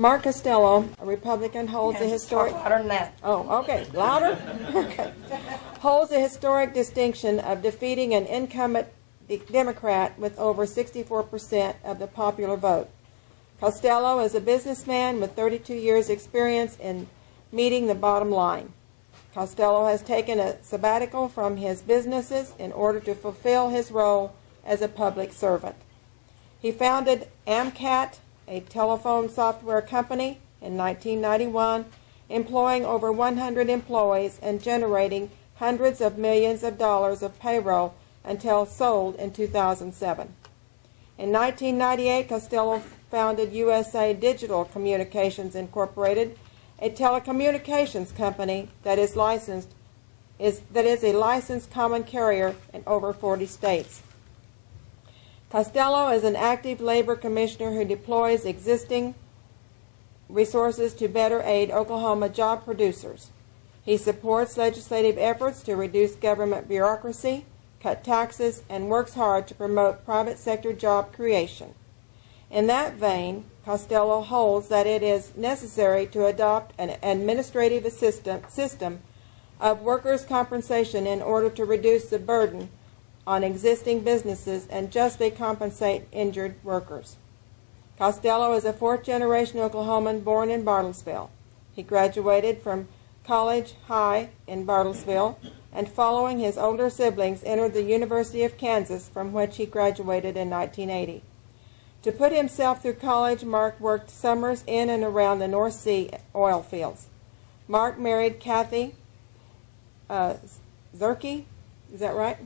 Mark Costello, a Republican, holds a historic... Louder than that. Oh, okay. Louder? Okay. Holds a historic distinction of defeating an incumbent Democrat with over 64% of the popular vote. Costello is a businessman with 32 years' experience in meeting the bottom line. Costello has taken a sabbatical from his businesses in order to fulfill his role as a public servant. He founded AMCAT, a telephone software company, in 1991, employing over 100 employees and generating hundreds of millions of dollars of payroll until sold in 2007. In 1998, Costello founded USA Digital Communications Incorporated, a telecommunications company that is a licensed common carrier in over 40 states. Costello is an active labor commissioner who deploys existing resources to better aid Oklahoma job producers. He supports legislative efforts to reduce government bureaucracy, cut taxes, and works hard to promote private sector job creation. In that vein, Costello holds that it is necessary to adopt an administrative system of workers' compensation in order to reduce the burden on existing businesses and justly compensate injured workers. Costello is a fourth-generation Oklahoman born in Bartlesville. He graduated from College High in Bartlesville and, following his older siblings, entered the University of Kansas, from which he graduated in 1980. To put himself through college, Mark worked summers in and around the North Sea oil fields. Mark married Kathy Zerke, is that right?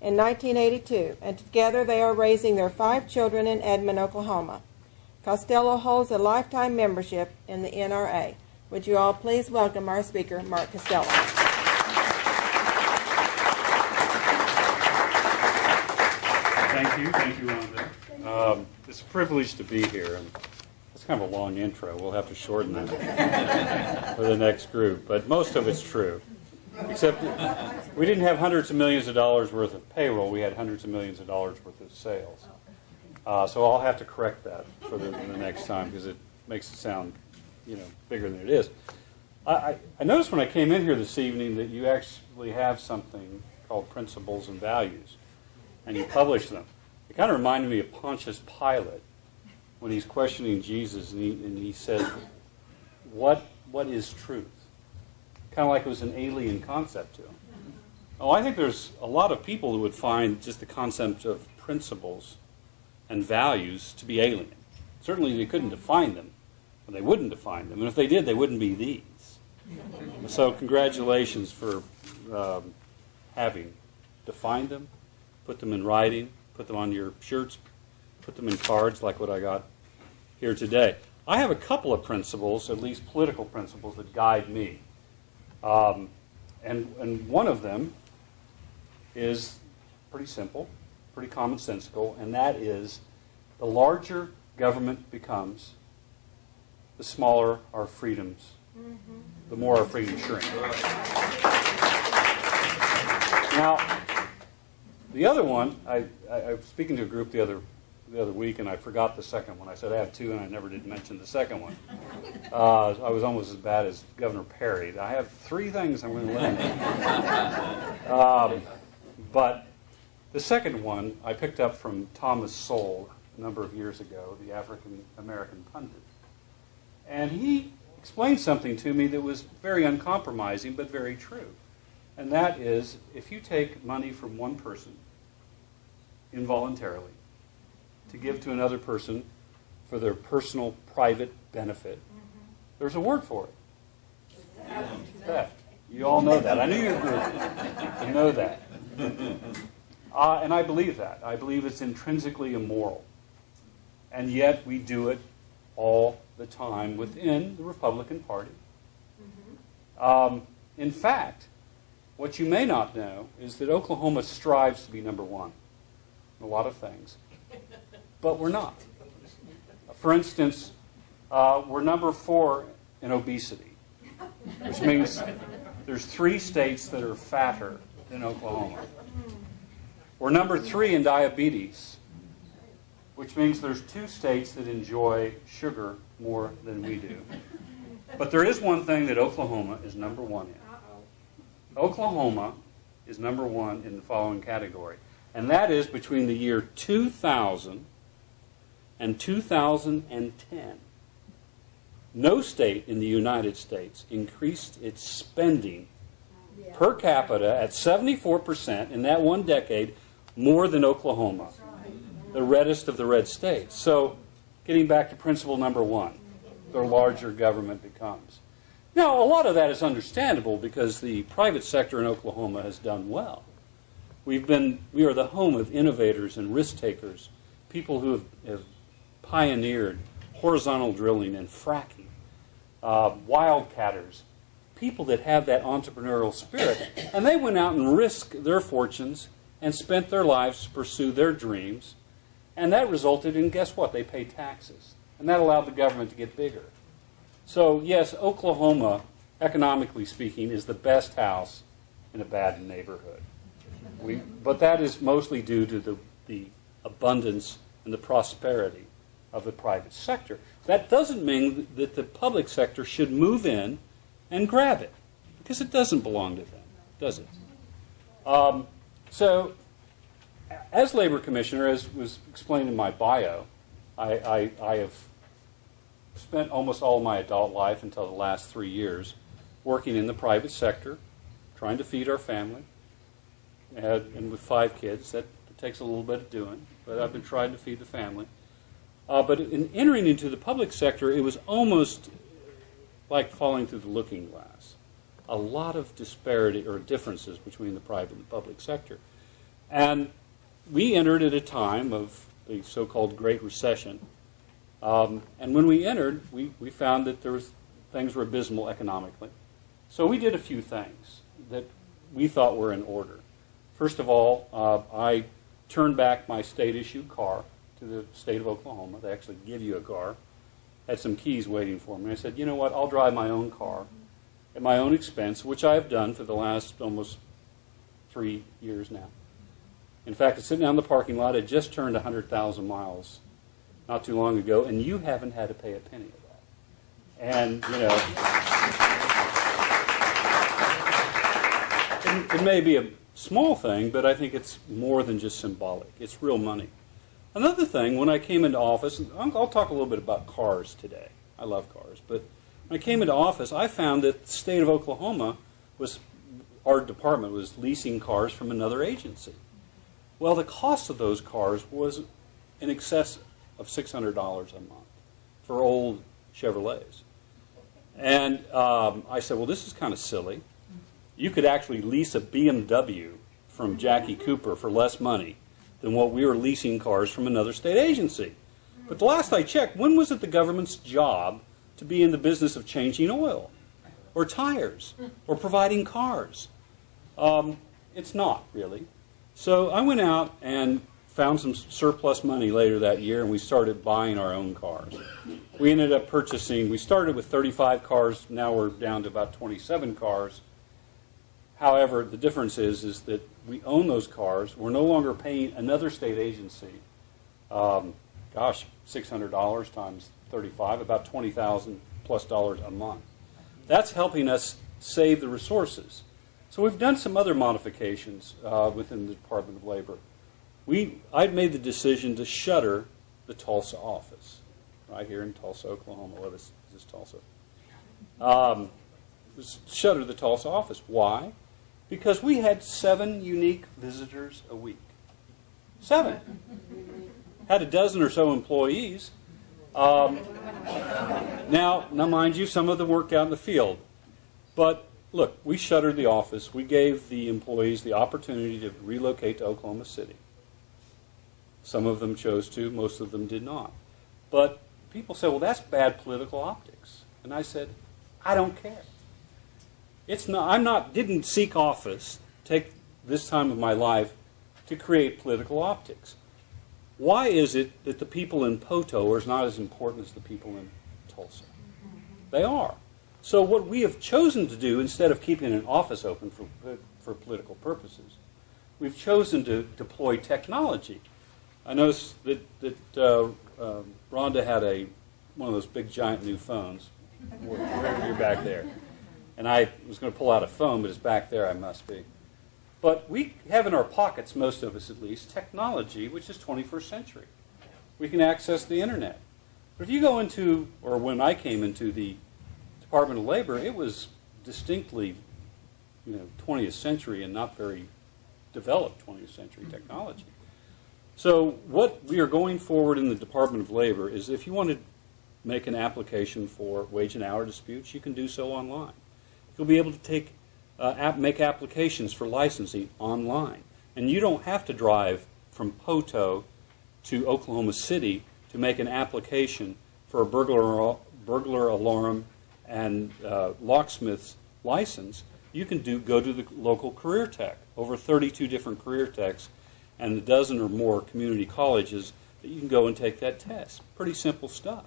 In 1982, and together they are raising their 5 children in Edmond, Oklahoma. Costello holds a lifetime membership in the NRA. Would you all please welcome our speaker, Mark Costello. Thank you, Rhonda. It's a privilege to be here. And it's kind of a long intro. We'll have to shorten that for the next group, but most of it's true. Except we didn't have hundreds of millions of dollars worth of payroll. We had hundreds of millions of dollars worth of sales. So I'll have to correct that for the next time because it makes it sound, bigger than it is. I noticed when I came in here this evening that you actually have something called Principles and Values, and you publish them. It kind of reminded me of Pontius Pilate when he's questioning Jesus, and he says, "What is truth?" Kind of like it was an alien concept to him. Oh, I think there's a lot of people who would find just the concept of principles and values to be alien. Certainly they couldn't define them, or they wouldn't define them, and if they did, they wouldn't be these. So congratulations for having defined them, put them in writing, put them on your shirts, put them in cards like what I got here today. I have a couple of principles, at least political principles, that guide me. And one of them is pretty simple, pretty commonsensical, and that is the larger government becomes, the smaller our freedoms, the more our freedoms shrink. Now, the other one, I was speaking to a group the other week, and I forgot the second one. I said I have 2, and I never did mention the second one. I was almost as bad as Governor Perry. I have 3 things I'm going to learn. But the second one I picked up from Thomas Sowell a number of years ago, the African-American pundit. And he explained something to me that was very uncompromising but very true. And that is, if you take money from one person involuntarily to give to another person for their personal, private benefit, there's a word for it. Theft. You all know that. I knew your group to know that. And I believe that. I believe it's intrinsically immoral. And yet we do it all the time within the Republican Party. In fact, what you may not know is that Oklahoma strives to be number 1 in a lot of things, but we're not. For instance, we're number 4 in obesity, which means there's 3 states that are fatter than Oklahoma. We're number 3 in diabetes. which means there's 2 states that enjoy sugar more than we do. But there is one thing that Oklahoma is number 1 in. Oklahoma is number 1 in the following category, and that is between the year 2000 and 2010. No state in the United States increased its spending per capita at 74% in that one decade more than Oklahoma, the reddest of the red states. So, getting back to principle number 1, the larger government becomes. Now, a lot of that is understandable because the private sector in Oklahoma has done well. We are the home of innovators and risk takers, people who have pioneered horizontal drilling and fracking, wildcatters, people that have that entrepreneurial spirit, and they went out and risked their fortunes and spent their lives to pursue their dreams, and that resulted in, guess what? They paid taxes, and that allowed the government to get bigger. So, yes, Oklahoma, economically speaking, is the best house in a bad neighborhood. But that is mostly due to the abundance and the prosperity of the private sector. That doesn't mean that the public sector should move in and grab it, because it doesn't belong to them, does it? So, as Labor Commissioner, as was explained in my bio, I have spent almost all of my adult life until the last 3 years working in the private sector, trying to feed our family, and with 5 kids, that takes a little bit of doing, but I've been trying to feed the family. But in entering into the public sector, it was almost like falling through the looking glass. A lot of disparity or differences between the private and the public sector. And we entered at a time of the so-called Great Recession. And when we entered, we found that things were abysmal economically. So we did a few things that we thought were in order. First of all, I turned back my state-issued car to the state of Oklahoma. They actually give you a car. Had some keys waiting for me. I said, you know what, I'll drive my own car at my own expense, which I have done for the last almost 3 years now. In fact, it's sitting down in the parking lot. It just turned 100,000 miles not too long ago, and you haven't had to pay a penny of that. And, you know, it may be a small thing, but I think it's more than just symbolic. It's real money. Another thing, when I came into office, and I'll talk a little bit about cars today. I love cars. But when I came into office, I found that the state of Oklahoma our department was leasing cars from another agency. Well, the cost of those cars was in excess of $600 a month for old Chevrolets. And I said, well, this is kind of silly. You could actually lease a BMW from Jackie Cooper for less money than what we were leasing cars from another state agency. But the last I checked, when was it the government's job to be in the business of changing oil or tires or providing cars? It's not, really. So I went out and found some surplus money later that year, and we started buying our own cars. We ended up we started with 35 cars, now we're down to about 27 cars. However, the difference is that we own those cars. We're no longer paying another state agency, $600 times 35, about $20,000 plus a month. That's helping us save the resources. So we've done some other modifications within the Department of Labor. I'd made the decision to shutter the Tulsa office, right here in Tulsa, Oklahoma. What is this, Tulsa? Shutter the Tulsa office. Why? Because we had 7 unique visitors a week. 7. Had a dozen or so employees. Now, mind you, some of them worked out in the field. But look, we shuttered the office. We gave the employees the opportunity to relocate to Oklahoma City. Some of them chose to, most of them did not. But people said, well, that's bad political optics. And I said, I don't care. It's not. Didn't seek office, take this time of my life to create political optics. Why is it that the people in Poto are not as important as the people in Tulsa? They are. So what we have chosen to do, instead of keeping an office open for political purposes, we've chosen to deploy technology. I noticed that Rhonda had one of those big giant new phones. You're back there. And I was going to pull out a phone, but it's back there, I must be. But we have in our pockets, most of us at least, technology which is 21st century. We can access the internet. But if you go into, or when I came into the Department of Labor, it was distinctly 20th century and not very developed 20th century technology. So what we are going forward in the Department of Labor is if you want to make an application for wage and hour disputes, you can do so online. You'll be able to make applications for licensing online. And you don't have to drive from Poto to Oklahoma City to make an application for a burglar alarm and locksmith's license. You can go to the local career tech, over 32 different career techs, and a dozen or more community colleges that you can go and take that test. Pretty simple stuff.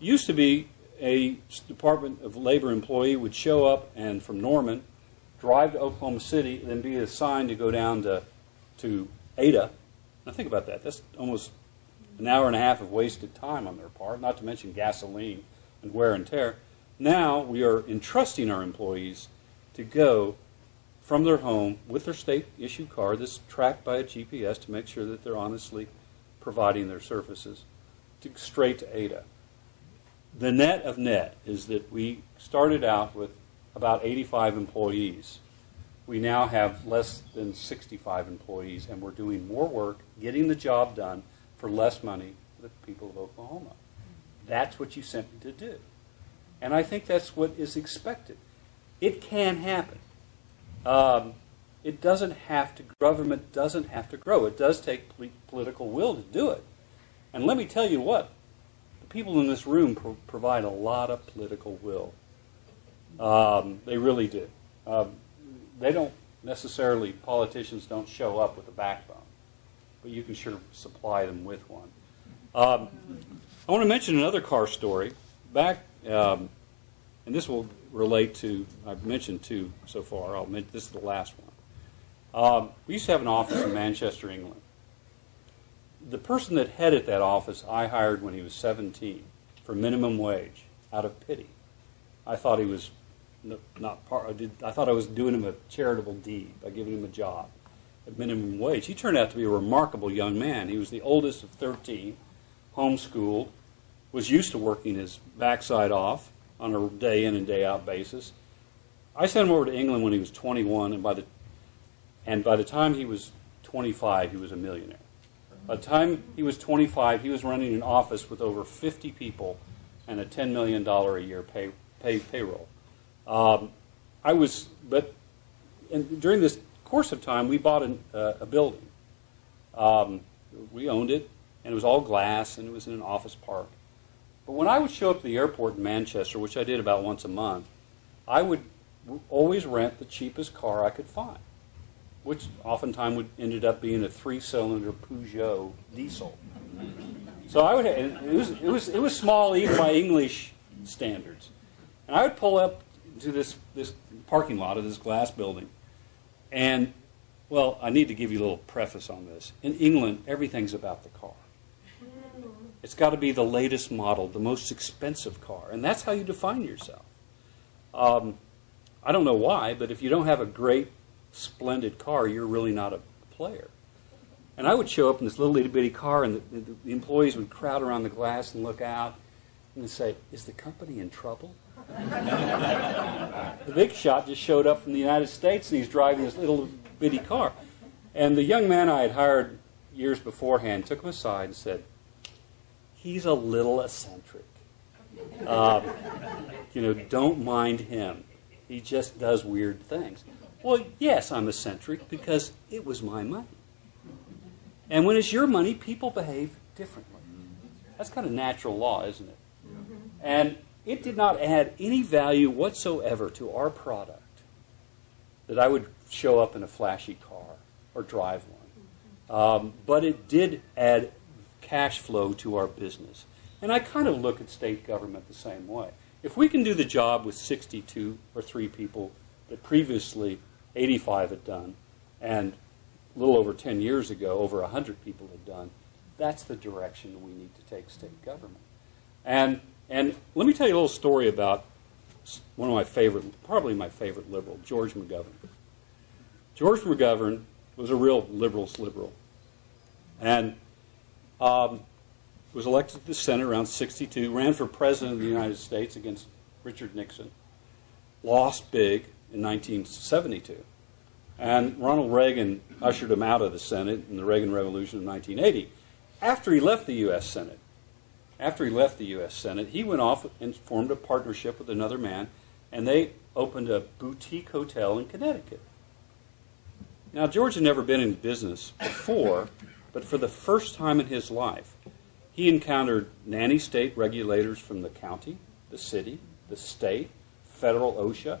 Used to be a Department of Labor employee would show up and from Norman, drive to Oklahoma City, and then be assigned to go down to Ada. Now think about that. That's almost an hour and a half of wasted time on their part, not to mention gasoline and wear and tear. Now we are entrusting our employees to go from their home with their state-issued card that's tracked by a GPS to make sure that they're honestly providing their services, straight to Ada. The net of net is that we started out with about 85 employees. We now have less than 65 employees, and we're doing more work, getting the job done for less money for the people of Oklahoma. That's what you sent me to do. And I think that's what is expected. It can happen. It doesn't have to, government doesn't have to grow. It does take political will to do it. And let me tell you what, the people in this room provide a lot of political will. They really do. They don't necessarily, politicians don't show up with a backbone, but you can sure supply them with one. I want to mention another car story. Back, and this will relate to, I've mentioned two so far. This is the last one. We used to have an office in Manchester, England. The person that headed that office I hired when he was 17 for minimum wage out of pity. I thought he was I thought I was doing him a charitable deed by giving him a job at minimum wage. He turned out to be a remarkable young man. He was the oldest of 13, homeschooled, was used to working his backside off on a day in and day out basis. I sent him over to England when he was 21, and by the time he was 25, he was a millionaire. By the time he was 25, he was running an office with over 50 people and a $10 million a year payroll. During this course of time, we bought a building. We owned it, and it was all glass, and it was in an office park. But when I would show up to the airport in Manchester, which I did about once a month, I would always rent the cheapest car I could find, which oftentimes ended up being a 3-cylinder Peugeot diesel. So I would, it was small even by English standards, and I would pull up to this parking lot of this glass building, and well, I need to give you a little preface on this. In England, everything's about the car. It's got to be the latest model, the most expensive car, and that's how you define yourself. I don't know why, but if you don't have a great, splendid car, you're really not a player. And I would show up in this little itty-bitty car, and the employees would crowd around the glass and look out and say, "Is the company in trouble?" The big shot just showed up from the United States, and he's driving this little bitty car. And the young man I had hired years beforehand took him aside and said, "He's a little eccentric. Don't mind him. He just does weird things." Well, yes, I'm eccentric because it was my money. And when it's your money, people behave differently. That's kind of natural law, isn't it? And it did not add any value whatsoever to our product that I would show up in a flashy car or drive one. But it did add cash flow to our business. And I kind of look at state government the same way. If we can do the job with 62 or 3 people that previously 85 had done, and little over 10 years ago, over 100 people had done. That's the direction we need to take state government. And let me tell you a little story about one of my favorite, probably my favorite liberal, George McGovern. George McGovern was a real liberal's liberal. And was elected to the Senate around 62, ran for president of the United States against Richard Nixon, lost big in 1972. And Ronald Reagan ushered him out of the Senate in the Reagan Revolution of 1980. After he left the U.S. Senate, he went off and formed a partnership with another man, and they opened a boutique hotel in Connecticut. Now, George had never been in business before, but for the first time in his life, he encountered nanny state regulators from the county, the city, the state, federal OSHA,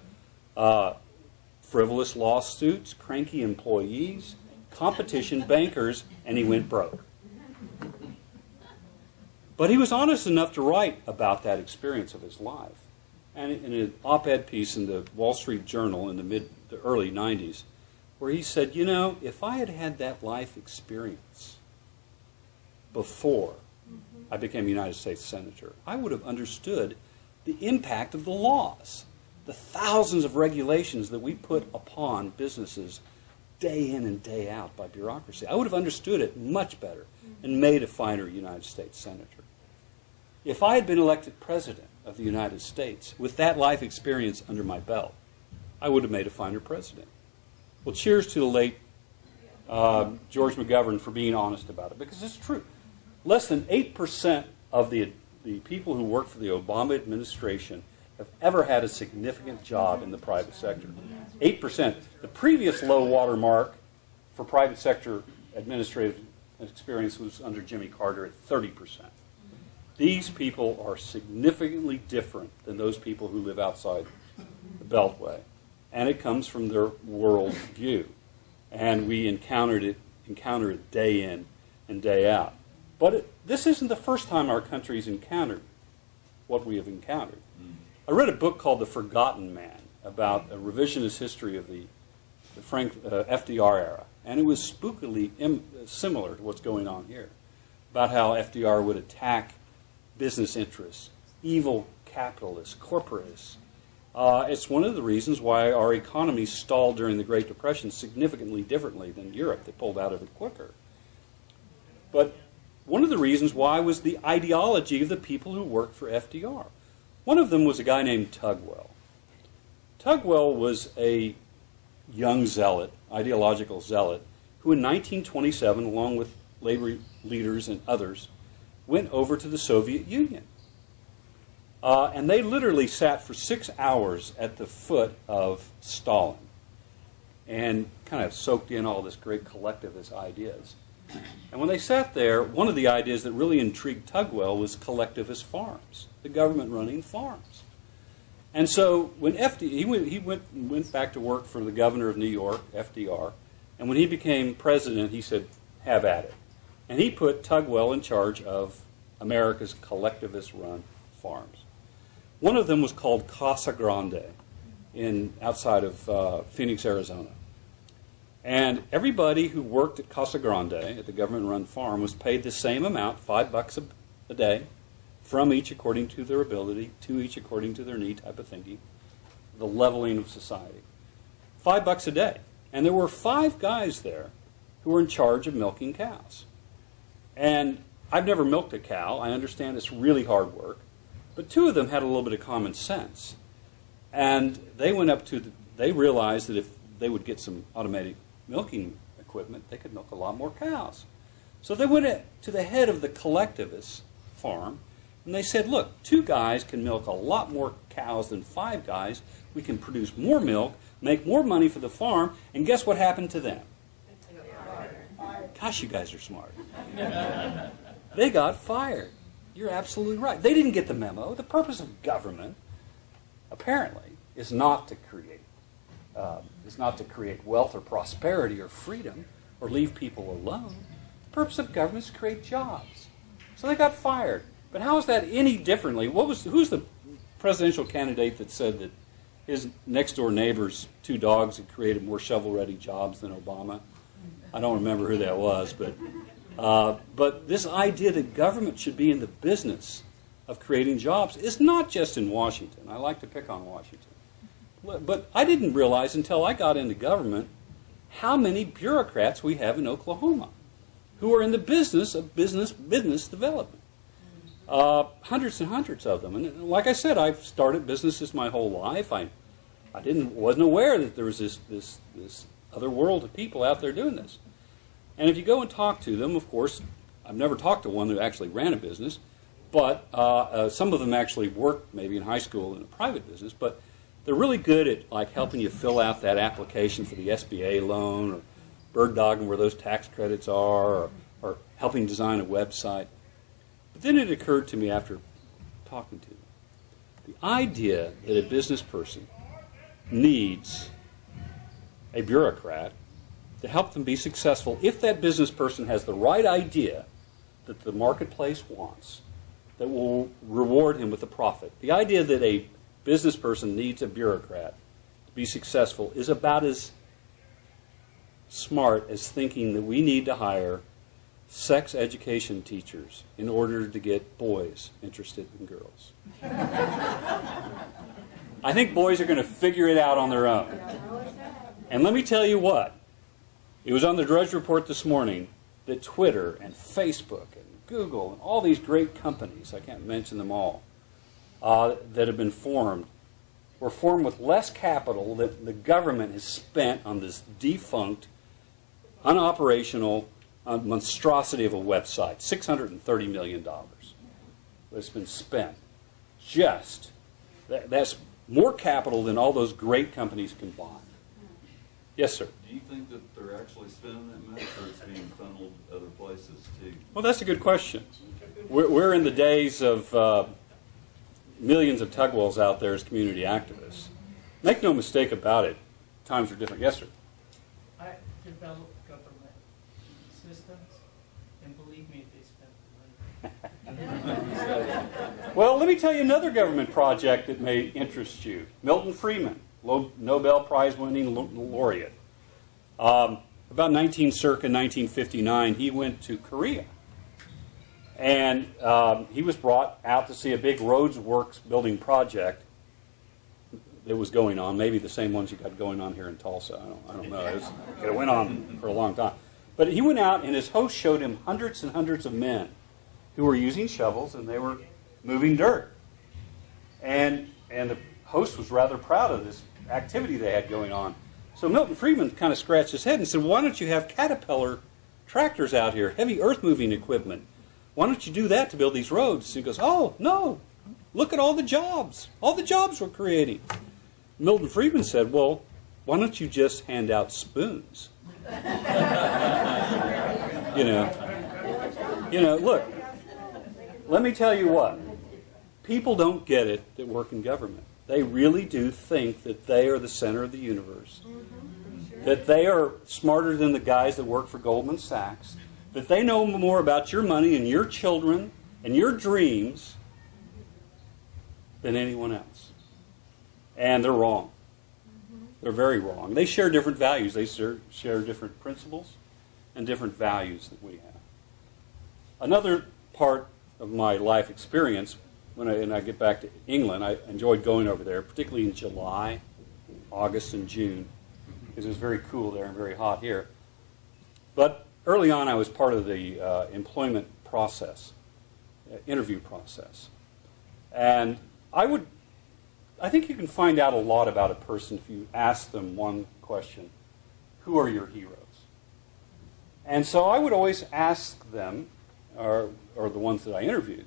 frivolous lawsuits, cranky employees, competition bankers, and he went broke. But he was honest enough to write about that experience of his life. And in an op-ed piece in the Wall Street Journal in the early 90s, where he said, you know, if I had had that life experience before I became a United States Senator, I would have understood the impact of the laws, the thousands of regulations that we put upon businesses day in and day out by bureaucracy. I would have understood it much better and made a finer United States Senator. If I had been elected President of the United States with that life experience under my belt, I would have made a finer president. Well, cheers to the late George McGovern for being honest about it, because it's true. Less than 8% of the people who work for the Obama administration have ever had a significant job in the private sector. 8%. The previous low water mark for private sector administrative experience was under Jimmy Carter at 30%. These people are significantly different than those people who live outside the Beltway. And it comes from their world view. And we encounter it day in and day out. But this isn't the first time our country's encountered what we have encountered. I read a book called The Forgotten Man about a revisionist history of the FDR era. And it was spookily similar to what's going on here, about how FDR would attack business interests, evil capitalists, corporatists. It's one of the reasons why our economy stalled during the Great Depression significantly differently than Europe. They pulled out of it quicker. But one of the reasons why was the ideology of the people who worked for FDR. One of them was a guy named Tugwell. Tugwell was a young zealot, ideological zealot, who in 1927, along with labor leaders and others, went over to the Soviet Union. And they literally sat for 6 hours at the foot of Stalin and kind of soaked in all this great collectivist ideas. And when they sat there, one of the ideas that really intrigued Tugwell was collectivist farms, the government running farms. And so when he went back to work for the governor of New York, FDR, and when he became president, he said, have at it. And he put Tugwell in charge of America's collectivist-run farms. One of them was called Casa Grande outside of Phoenix, Arizona. And everybody who worked at Casa Grande, at the government-run farm, was paid the same amount, $5 a day, from each according to their ability, to each according to their need type of thinking, the leveling of society. $5 a day. And there were 5 guys there who were in charge of milking cows. And I've never milked a cow. I understand it's really hard work. But 2 of them had a little bit of common sense. And they went up to, they realized that if they would get some automatic milking equipment, they could milk a lot more cows. So they went to the head of the collectivist farm, and they said, look, 2 guys can milk a lot more cows than 5 guys. We can produce more milk, make more money for the farm, and guess what happened to them? Gosh, you guys are smart. They got fired. You're absolutely right. They didn't get the memo. The purpose of government, apparently, is not to create wealth or prosperity or freedom or leave people alone. The purpose of government is to create jobs. So they got fired. But how is that any differently? Who's the presidential candidate that said that his next-door neighbor's 2 dogs had created more shovel-ready jobs than Obama? I don't remember who that was, but this idea that government should be in the business of creating jobs is not just in Washington. I like to pick on Washington. But I didn't realize until I got into government how many bureaucrats we have in Oklahoma who are in the business of business development. Hundreds and hundreds of them. And like I said, I've started businesses my whole life. I wasn't aware that there was this other world of people out there doing this. And if you go and talk to them, of course, I've never talked to one who actually ran a business, but some of them actually worked maybe in high school in a private business, but they're really good at like helping you fill out that application for the SBA loan, or bird dogging where those tax credits are, or helping design a website. But then it occurred to me after talking to them, the idea that a business person needs a bureaucrat to help them be successful if that business person has the right idea that the marketplace wants, that will reward him with a profit. The idea that a business person needs a bureaucrat to be successful is about as smart as thinking that we need to hire sex education teachers in order to get boys interested in girls. I think boys are going to figure it out on their own. And let me tell you what, it was on the Drudge Report this morning that Twitter and Facebook and Google and all these great companies, I can't mention them all, that have been formed, were formed with less capital that the government has spent on this defunct, unoperational monstrosity of a website. $630 million that's been spent. That's more capital than all those great companies combined. Yes, sir. Do you think that they're actually spending that much, or it's being funneled other places too? Well, that's a good question. We're in the days of millions of tugwells out there as community activists. Make no mistake about it, times are different. Yes, sir. I developed government systems, and believe me, they spent the money. Well, let me tell you another government project that may interest you. Milton Friedman, Nobel Prize-winning laureate. About circa 1959, he went to Korea. And he was brought out to see a big roads works building project that was going on, maybe the same ones you got going on here in Tulsa. I don't know. It went on for a long time. But he went out, and his host showed him hundreds and hundreds of men who were using shovels, and they were moving dirt. And the host was rather proud of this activity they had going on. So Milton Friedman kind of scratched his head and said, why don't you have Caterpillar tractors out here, heavy earth-moving equipment? Why don't you do that to build these roads? And he goes, oh, no, look at all the jobs we're creating. Milton Friedman said, well, why don't you just hand out spoons? You know, look, let me tell you what. People don't get it that work in government. They really do think that they are the center of the universe, that they are smarter than the guys that work for Goldman Sachs, that they know more about your money and your children and your dreams than anyone else. And they're wrong. They're very wrong. They share different values. They share different principles and different values that we have. Another part of my life experience, when I get back to England, I enjoyed going over there, particularly in July, August, and June, because it was very cool there and very hot here. But early on, I was part of the employment process, interview process. And I think you can find out a lot about a person if you ask them one question: who are your heroes? And so I would always ask them, or the ones that I interviewed,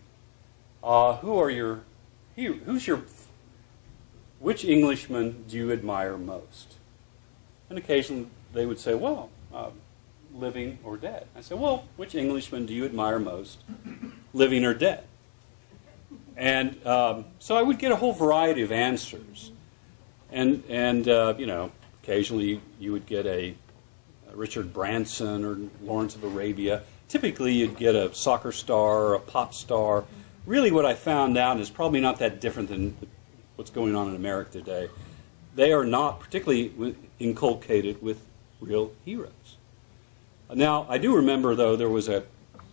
which Englishman do you admire most? And occasionally they would say, well, living or dead. I said, well, which Englishman do you admire most, living or dead? And so I would get a whole variety of answers. And occasionally you would get a Richard Branson or Lawrence of Arabia. Typically you'd get a soccer star or a pop star. Really what I found out is probably not that different than what's going on in America today. They are not particularly inculcated with real heroes. Now, I do remember, though, there was an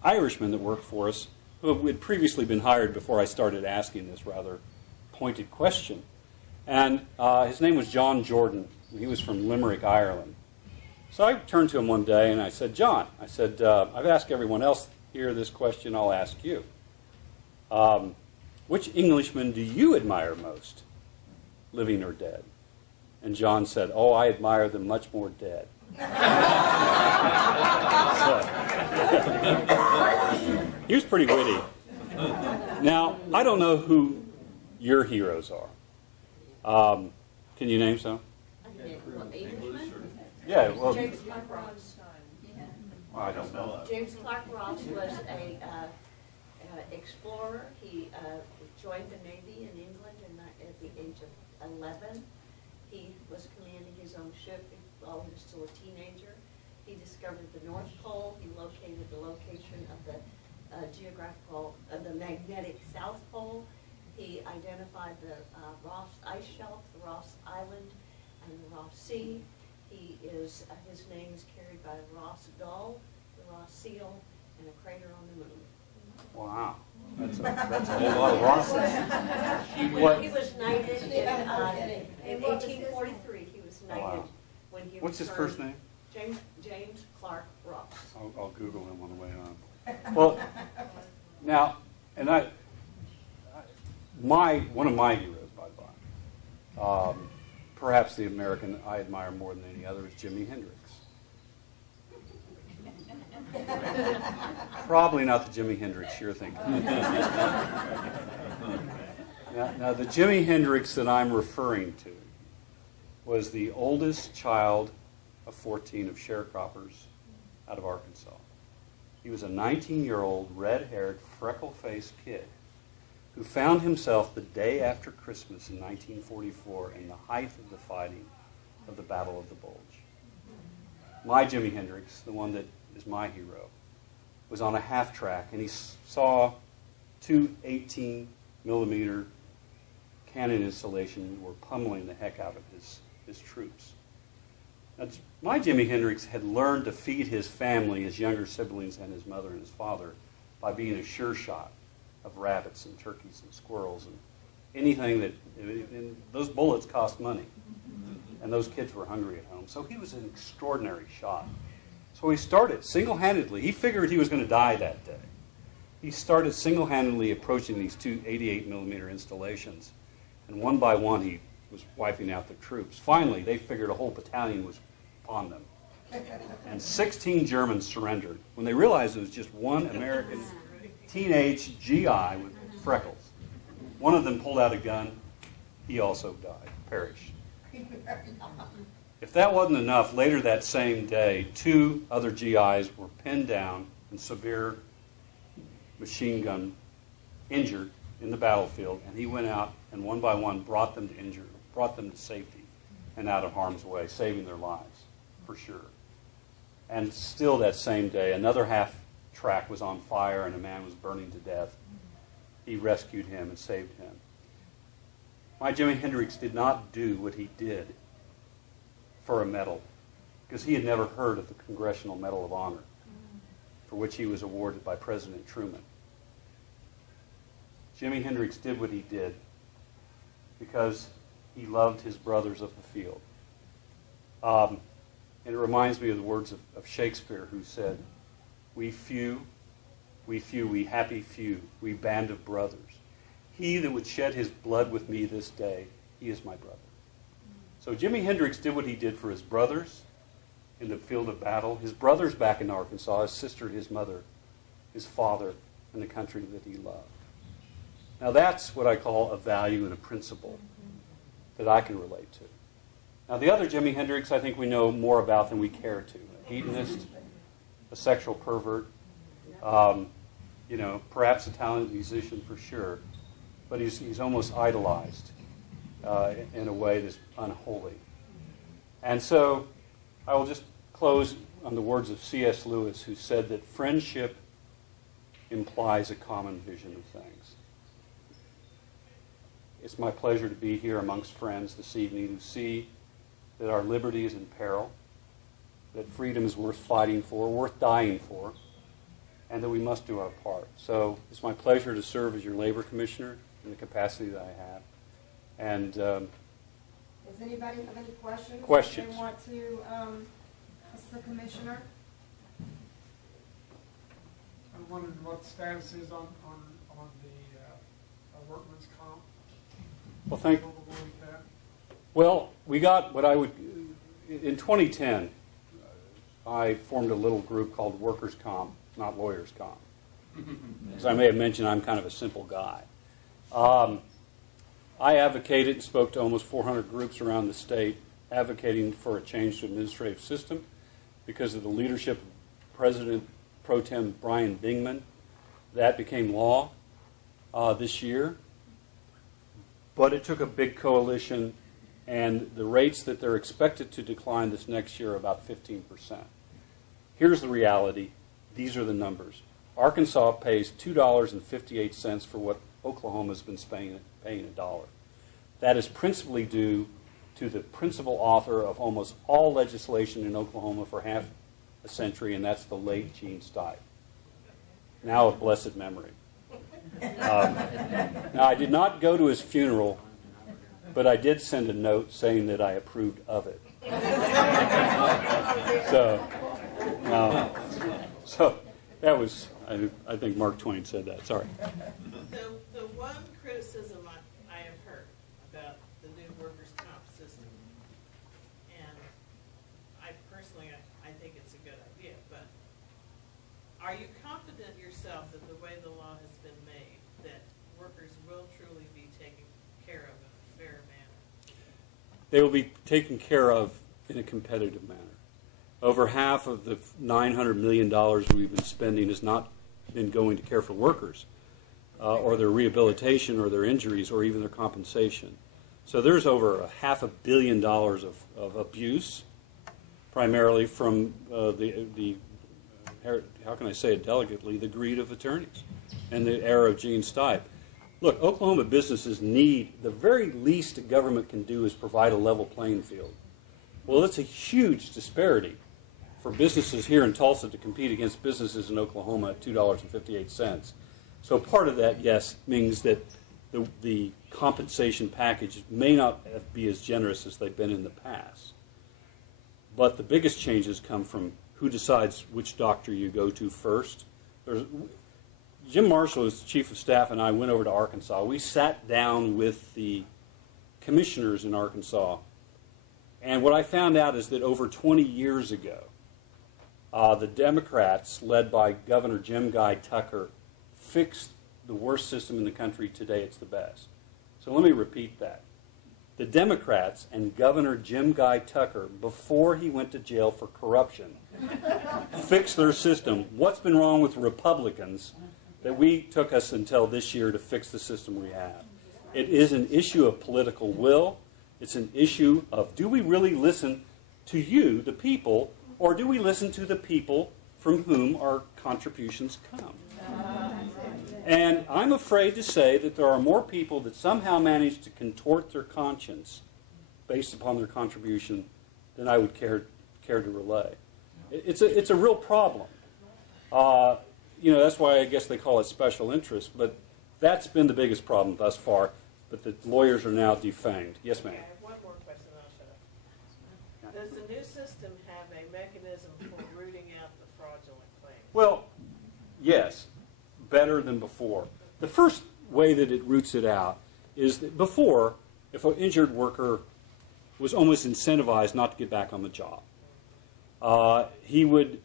Irishman that worked for us who had previously been hired before I started asking this rather pointed question. And his name was John Jordan. He was from Limerick, Ireland. So I turned to him one day and I said, John, I said, I've asked everyone else here this question, I'll ask you. Which Englishman do you admire most, living or dead? And John said, oh, I admire them much more dead. He was pretty witty. Now, I don't know who your heroes are. Can you name some? Yeah, well, James Clark Ross. I don't know. James Clark Ross was a explorer. He joined the Navy in England at the age of 11. He was commanding his own ship while he was still a teenager. He discovered the North Pole. He located the location of the the magnetic South Pole. He identified the Ross Ice Shelf, the Ross Island, and the Ross Sea. His name is carried by the Ross Gull, the Ross Seal, and a crater on the moon. Wow. That's a whole lot of Rosses. He was knighted in 1843. He was knighted when he What's his first name? James Clark Ross. I'll Google him on the way home. Well, now, and one of my heroes, by the way, perhaps the American I admire more than any other is Jimi Hendrix. Probably not the Jimi Hendrix you're thinking. Now, the Jimi Hendrix that I'm referring to was the oldest child of 14 of sharecroppers out of Arkansas. He was a 19-year-old, red-haired, freckle-faced kid who found himself the day after Christmas in 1944 in the height of the fighting of the Battle of the Bulge. My Jimi Hendrix, the one that is my hero, was on a half-track, and he saw two 18-millimeter cannon installations were pummeling the heck out of his troops. Now, my Jimi Hendrix had learned to feed his family, his younger siblings, and his mother and his father by being a sure shot of rabbits and turkeys and squirrels and anything that, and those bullets cost money. And those kids were hungry at home. So he was an extraordinary shot. So he started single-handedly. He figured he was going to die that day. He started single-handedly approaching these two 88-millimeter installations. And one by one, he was wiping out the troops. Finally, they figured a whole battalion was upon them. And 16 Germans surrendered when they realized it was just one American teenage GI with freckles. One of them pulled out a gun. He also died, perished. If that wasn't enough, later that same day, two other GIs were pinned down and severe machine gun injured in the battlefield, and he went out and one by one brought them to safety and out of harm's way, saving their lives, for sure. And still that same day, another half track was on fire and a man was burning to death. He rescued him and saved him. My Jimi Hendrix did not do what he did for a medal, because he had never heard of the Congressional Medal of Honor, for which he was awarded by President Truman. Jimi Hendrix did what he did because he loved his brothers of the field. And it reminds me of the words of Shakespeare, who said, we happy few, we band of brothers. He that would shed his blood with me this day, he is my brother. So Jimi Hendrix did what he did for his brothers in the field of battle, his brothers back in Arkansas, his sister, his mother, his father, and the country that he loved. Now that's what I call a value and a principle that I can relate to. Now the other Jimi Hendrix I think we know more about than we care to. A hedonist, a sexual pervert, perhaps a talented musician for sure, but he's almost idolized in a way that's unholy. And so I will just close on the words of C.S. Lewis, who said that friendship implies a common vision of things. It's my pleasure to be here amongst friends this evening who see that our liberty is in peril, that freedom is worth fighting for, worth dying for, and that we must do our part. So it's my pleasure to serve as your labor commissioner in the capacity that I have. And Does anybody have any questions? Questions. They want to ask the commissioner? I wondered what the status is on the workman's comp. well, thank. What we're going with that. Well, we got what I would in 2010. I formed a little group called Workers' Comp, not Lawyers' Comp. As I may have mentioned, I'm kind of a simple guy. I advocated and spoke to almost 400 groups around the state advocating for a change to administrative system because of the leadership of President Pro Tem Brian Dingman. That became law this year. But it took a big coalition, and the rates that they're expected to decline this next year are about 15%. Here's the reality. These are the numbers. Arkansas pays $2.58 for what Oklahoma's been paying $1. That is principally due to the principal author of almost all legislation in Oklahoma for half a century, and that's the late Gene Stipe, now of blessed memory. Now, I did not go to his funeral, but I did send a note saying that I approved of it. So that was, I think Mark Twain said that. Sorry. The one criticism I have heard about the new workers' comp system, and I personally, I think it's a good idea, but are you confident yourself that the way the law has been made, that workers will truly be taken care of in a fair manner? They will be taken care of in a competitive manner. Over half of the $900 million we've been spending has not been going to care for workers or their rehabilitation or their injuries or even their compensation. So there's over $500 million of abuse, primarily from how can I say it delicately, the greed of attorneys and the era of Gene Stipe. Look, Oklahoma businesses need, the very least the government can do is provide a level playing field. Well, it's a huge disparity for businesses here in Tulsa to compete against businesses in Oklahoma at $2.58. So part of that, yes, means that the compensation package may not be as generous as they've been in the past. But the biggest changes come from who decides which doctor you go to first. Jim Marshall, as chief of staff, and I went over to Arkansas. We sat down with the commissioners in Arkansas, and what I found out is that over 20 years ago, the Democrats, led by Governor Jim Guy Tucker, fixed the worst system in the country. Today it's the best. So let me repeat that. The Democrats and Governor Jim Guy Tucker, before he went to jail for corruption, fixed their system. What's been wrong with Republicans that we took us until this year to fix the system we have? It is an issue of political will. It's an issue of, do we really listen to you, the people, or do we listen to the people from whom our contributions come? And I'm afraid to say that there are more people that somehow manage to contort their conscience based upon their contribution than I would care to relay. It's a real problem. That's why I guess they call it special interest, but that's been the biggest problem thus far, but the lawyers are now defamed. Yes, ma'am. Okay, I have one more question, and I'll shut up. Does the new system have a mechanism for rooting out the fraudulent claims? Well, yes, better than before. The first way that it roots it out is that before, if an injured worker was almost incentivized not to get back on the job, he would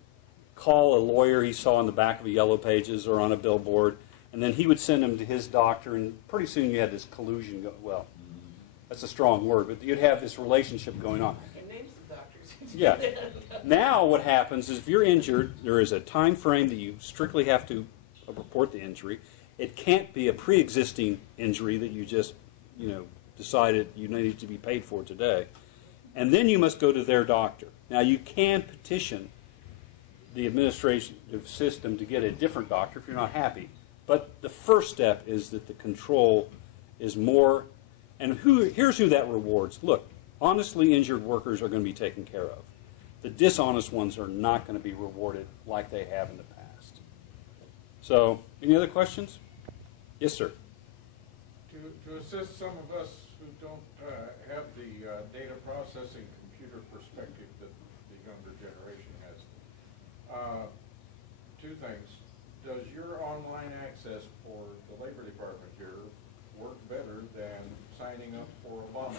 call a lawyer he saw on the back of a Yellow Pages or on a billboard, and then he would send him to his doctor, and pretty soon you had this collusion well, that's a strong word, but you'd have this relationship going on. And names the doctors. Yeah. Now what happens is if you're injured, there is a time frame that you strictly have to report the injury. It can't be a pre-existing injury that you just, decided you needed to be paid for today. And then you must go to their doctor. Now you can petition the administrative system to get a different doctor if you're not happy. But the first step is that the control is more, and here's who that rewards. Look, honestly injured workers are going to be taken care of. The dishonest ones are not going to be rewarded like they have in the past. So, any other questions? Yes, sir. To assist some of us who don't have the data processing computer perspective that the younger generation has, two things. Does your online access for the Labor Department here work better than signing up for Obama?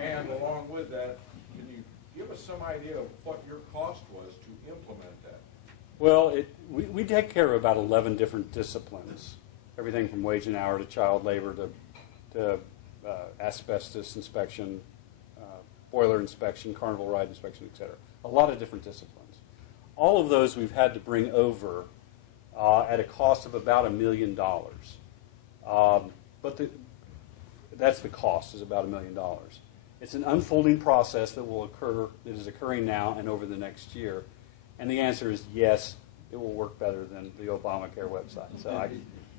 and along with that, can you give us some idea of what your cost was to implement that? Well, we take care of about 11 different disciplines, everything from wage and hour to child labor to asbestos inspection, boiler inspection, carnival ride inspection, etc. A lot of different disciplines. All of those we've had to bring over at a cost of about $1 million. But that's the cost, is about $1 million. It's an unfolding process that is occurring now and over the next year. And the answer is yes, it will work better than the Obamacare website. So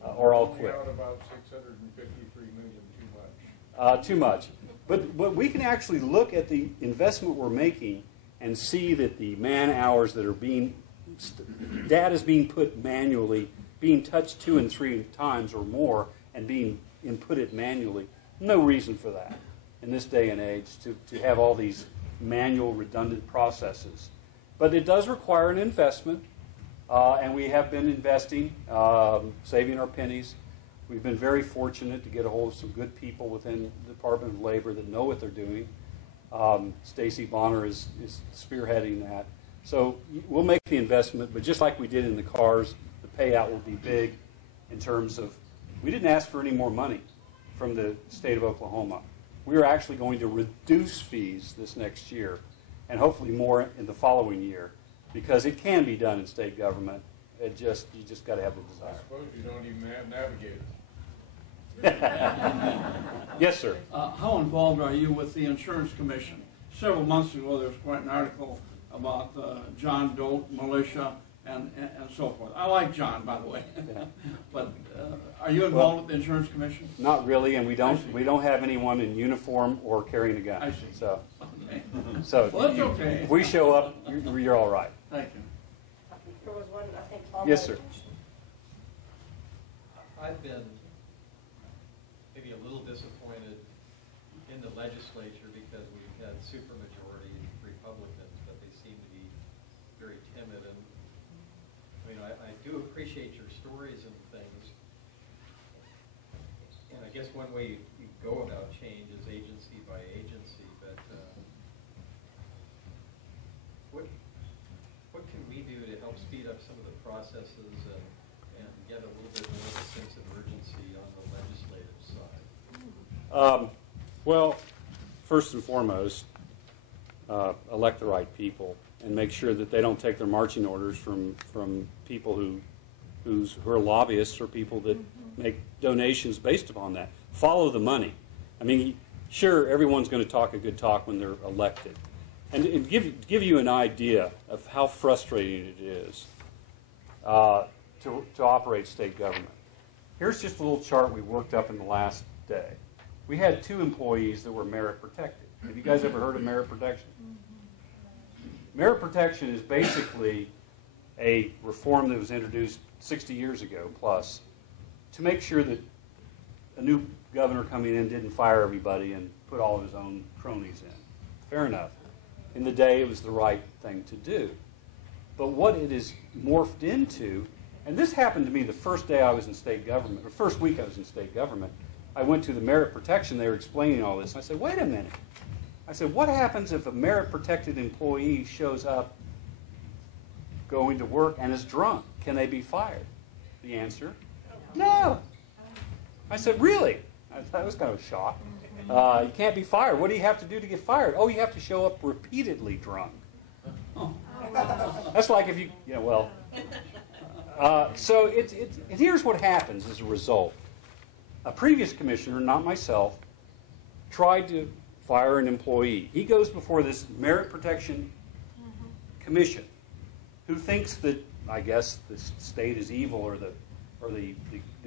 or I'll quit. Out about $653 million Too much. But we can actually look at the investment we're making and see that the man hours that are data is being put manually, being touched 2 and 3 times or more, and being inputted manually. No reason for that in this day and age to have all these manual redundant processes. But it does require an investment, and we have been investing, saving our pennies. We've been very fortunate to get a hold of some good people within the Department of Labor that know what they're doing. Stacy Bonner is spearheading that. So we'll make the investment, but just like we did in the cars, the payout will be big in terms of, we didn't ask for any more money from the state of Oklahoma. We are actually going to reduce fees this next year, and hopefully more in the following year, because it can be done in state government. You just got to have the I desire. suppose you don't even have navigators. Yes, sir. How involved are you with the Insurance Commission? Several months ago, there was quite an article about John Doe militia and so forth. I like John, by the way. But are you involved with the Insurance Commission? Not really, and we don't have anyone in uniform or carrying a gun. I see. So, Okay. well, that's okay. if we show up, you're all right. Thank you. There was one, I think. Yes, sir. I've been maybe a little disappointed in the legislature because we've had supermajority Republicans, but they seem to be very timid. And I mean, I do appreciate your stories and things. And I guess one way you go about change is agency by agency. But what can we do to help speed up some of the processes and get a little bit more of a sense of urgency on the legislative side? Well, first and foremost, elect the right people and make sure that they don't take their marching orders from people who are lobbyists or people that make donations based upon that. Follow the money. I mean, sure, everyone's going to talk a good talk when they're elected. And give you an idea of how frustrating it is to operate state government. Here's just a little chart we worked up in the last day. We had 2 employees that were merit protected. Have you guys ever heard of merit protection? Merit protection is basically a reform that was introduced 60 years ago plus to make sure that a new governor coming in didn't fire everybody and put all of his own cronies in. Fair enough. In the day, it was the right thing to do. But what it is morphed into, and this happened to me the first day I was in state government, or first week I was in state government, I went to the merit protection, they were explaining all this, and I said, wait a minute. I said, what happens if a merit-protected employee shows up going to work and is drunk? Can they be fired? The answer, no. I said, really? That was kind of a shock. You can't be fired. What do you have to do to get fired? Oh, you have to show up repeatedly drunk. That's like if you, so here's what happens as a result. A previous commissioner, not myself, tried to fire an employee. He goes before this merit protection commission, who thinks that, I guess, the state is evil or the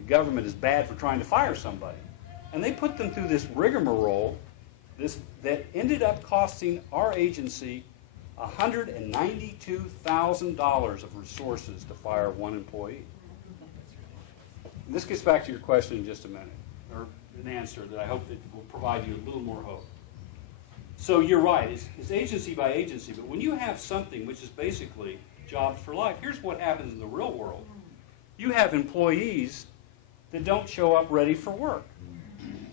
government is bad for trying to fire somebody. And they put them through this rigmarole that ended up costing our agency $192,000 of resources to fire one employee. And this gets back to your question in just a minute, or an answer that I hope that will provide you a little more hope. So you're right, it's agency by agency, but when you have something which is basically jobs for life, here's what happens in the real world. You have employees that don't show up ready for work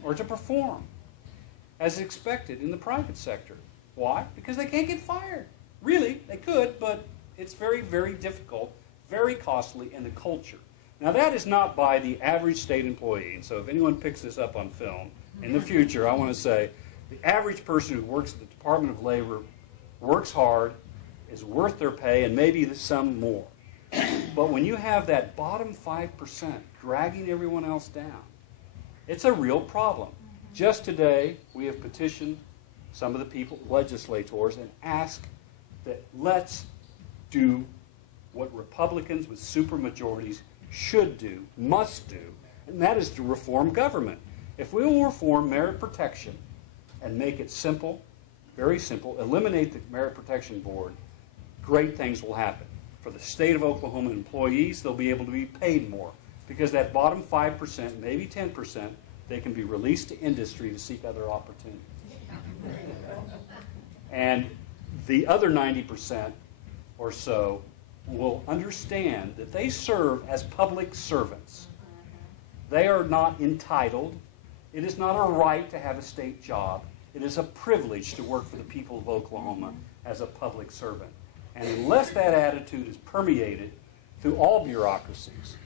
or to perform as expected in the private sector. Why? Because they can't get fired. Really, they could, but it's very, very difficult, very costly in the culture. Now, that is not by the average state employee. And so if anyone picks this up on film in the future, I want to say the average person who works at the Department of Labor works hard, is worth their pay, and maybe some more. But when you have that bottom 5% dragging everyone else down, it's a real problem. Just today, we have petitioned some of the people, legislators, and asked that let's do what Republicans with supermajorities should do, must do, and that is to reform government. If we will reform merit protection and make it simple, very simple, eliminate the Merit Protection Board, great things will happen. For the state of Oklahoma employees, they'll be able to be paid more because that bottom 5%, maybe 10%, they can be released to industry to seek other opportunities. And the other 90% or so will understand that they serve as public servants. They are not entitled. It is not a right to have a state job. It is a privilege to work for the people of Oklahoma as a public servant. And unless that attitude is permeated through all bureaucracies,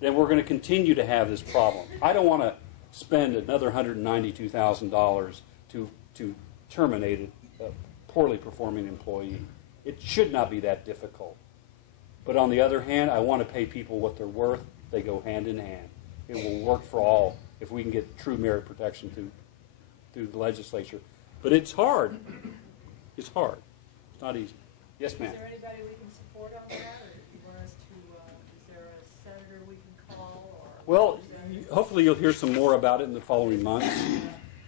then we're going to continue to have this problem. I don't want to spend another $192,000 to terminate a poorly performing employee. It should not be that difficult. But on the other hand, I want to pay people what they're worth. They go hand in hand. It will work for all if we can get true merit protection through the legislature. But it's hard. It's hard. It's not easy. Yes, ma'am. Is there anybody we can support on that, or do you want us to, is there a senator we can call? Or Well, hopefully you'll hear some more about it in the following months.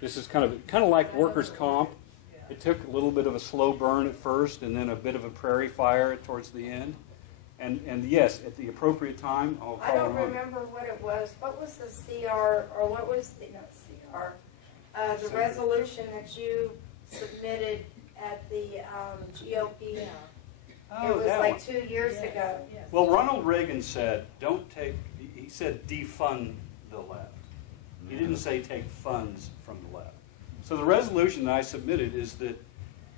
This is kind of like workers' comp. It took a little bit of a slow burn at first and then a bit of a prairie fire towards the end. And yes, at the appropriate time, I'll call I don't it on. remember what it was. What was the CR, or what was the, not CR, the resolution that you submitted at the GOP? It was that like one. 2 years ago. Well, Ronald Reagan said, he said defund the left. He didn't say take funds from the left. So the resolution that I submitted is that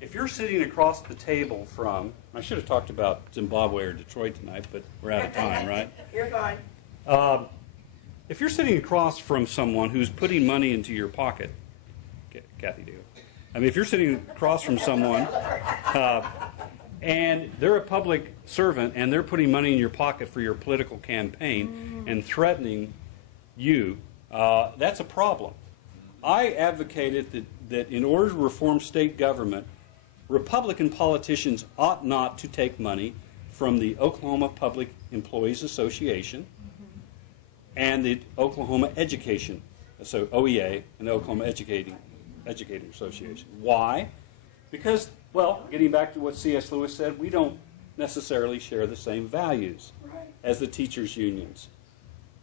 if you're sitting across the table from, I should have talked about Zimbabwe or Detroit tonight, but we're out of time, right? You're fine. If you're sitting across from someone who's putting money into your pocket, Kathy, do. I mean, if you're sitting across from someone and they're a public servant and they're putting money in your pocket for your political campaign and threatening you, that's a problem. I advocated that in order to reform state government, Republican politicians ought not to take money from the Oklahoma Public Employees Association and the Oklahoma Education, so OEA, and the Oklahoma Educator Association. Why? Because, well, getting back to what C.S. Lewis said, we don't necessarily share the same values as the teachers' unions.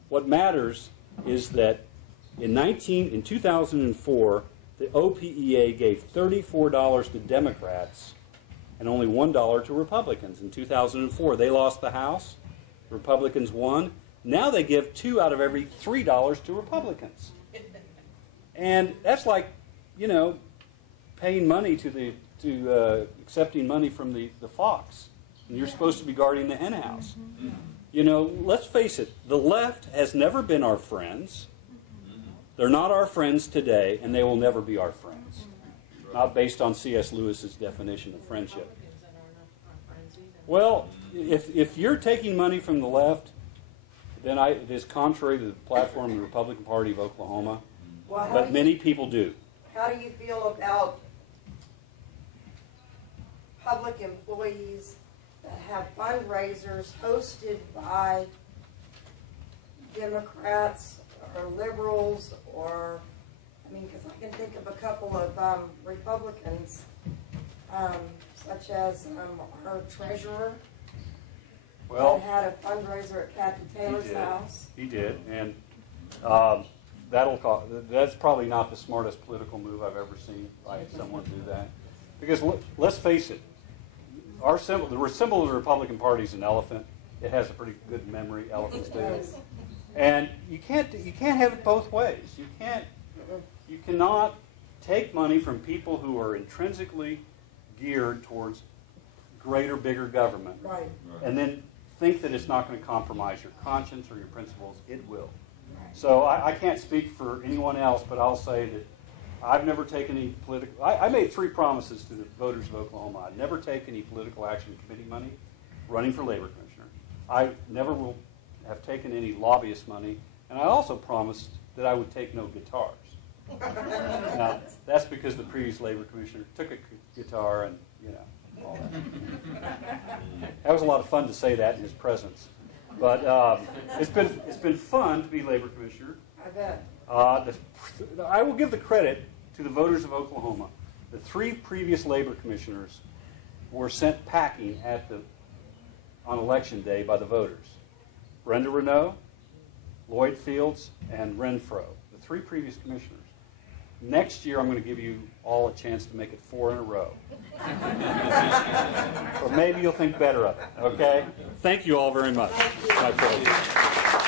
What matters is that in 2004, the OPEA gave $34 to Democrats and only $1 to Republicans. In 2004, they lost the House. Republicans won. Now they give $2 out of every $3 to Republicans. And that's like, paying money to accepting money from the fox. And you're supposed to be guarding the hen house. Let's face it, the left has never been our friends. They're not our friends today, and they will never be our friends. Not based on C.S. Lewis's definition of friendship. Well, if you're taking money from the left, then it is contrary to the platform of the Republican Party of Oklahoma. But many people do. How do you feel about public employees that have fundraisers hosted by Democrats or liberals or I mean, because I can think of a couple of Republicans, such as our treasurer, Well, that had a fundraiser at Kathy Taylor's did. house. He did, and that's probably not the smartest political move I've ever seen by someone do that. Because let's face it, the symbol of the Republican Party is an elephant. It has a pretty good memory. Elephants do. And you can't have it both ways. You cannot take money from people who are intrinsically geared towards greater, bigger government, Right. and then think that it's not going to compromise your conscience or your principles. It will. So I can't speak for anyone else, but I'll say that I've never taken any political... I made 3 promises to the voters of Oklahoma. I'd never take any political action committee money running for labor commissioner. I never will have taken any lobbyist money, and I also promised that I would take no guitars. Now, that's because the previous labor commissioner took a guitar and, all that. That was a lot of fun to say that in his presence. But it's been fun to be labor commissioner. I bet. I will give the credit to the voters of Oklahoma. The 3 previous labor commissioners were sent packing on election day by the voters. Brenda Renault, Lloyd Fields, and Renfro, the 3 previous commissioners. Next year, I'm going to give you all a chance to make it 4 in a row. Or maybe you'll think better of it, okay? Thank you all very much. My pleasure.